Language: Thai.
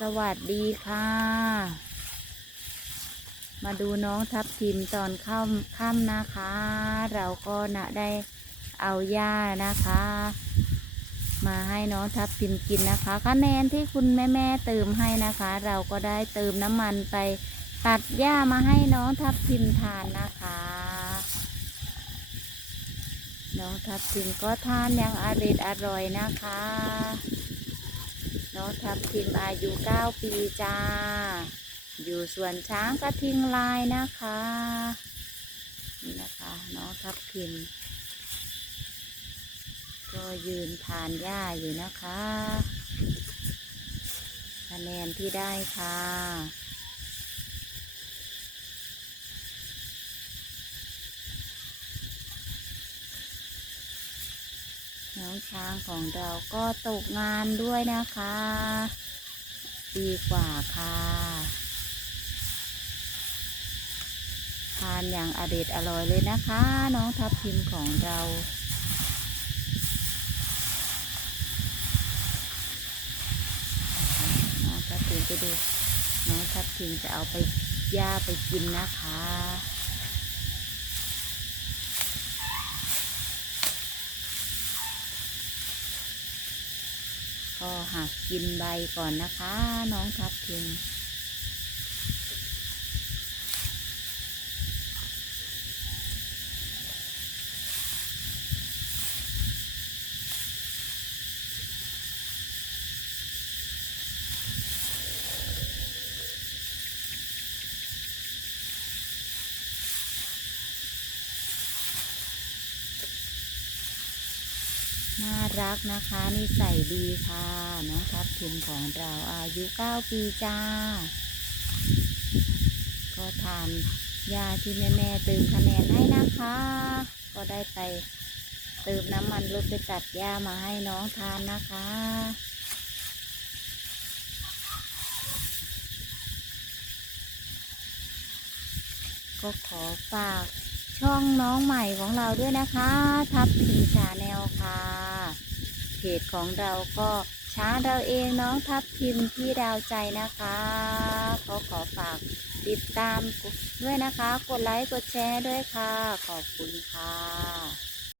สวัสดีค่ะ มาดูน้องทับทิมตอนค่ำค่ำนะคะ เราก็นะได้เอาหญ้านะคะ มาให้น้องทับทิมกินนะคะคะแนนที่คุณแม่แม่เติมให้นะคะ เราก็ได้เติมน้ำมันไปตัดหญ้ามาให้น้องทับทิมทานนะคะ น้องทับทิมก็ทานอย่างอร่อยอร่อยนะคะ น้องทับทิมอายุ 9 ปีจ้า อยู่สวนช้างกระทิงลายนะคะนี่นะคะน้องทับทิมก็ยืนทานหญ้าอยู่นะคะ คะแนนที่ได้ค่ะ น้องช้างของเราก็ตกงานด้วยนะคะ ดีกว่าค่ะทานอย่างอร็ดอร่อยเลยนะคะ น้องทับทิมของเราน้องทับทิมไปดูน้องทับทิมจะเอาไปย่าไปกินนะคะ ก็หักกินใบก่อนนะคะ น้องทับทิม น่ารักนะคะนิสัยดีค่ะน้องทับทิมของเราอายุ 9 ปีจ้า ก็ทานยาที่แม่แม่เติมคะแนนให้นะคะ ก็ได้ไปเติมน้ำมันรถไปตัดหญ้ามาให้น้องทานนะคะก็ขอฝาก ช่องน้องใหม่ของเราด้วยนะคะ ทับทีชาแนลค่ะเพจของเราก็ช้าเราเองน้องทับทิมที่ดาวใจนะคะขอขอฝากติดตามด้วยนะคะ กดไลค์กดแชร์ด้วยค่ะ ขอบคุณค่ะ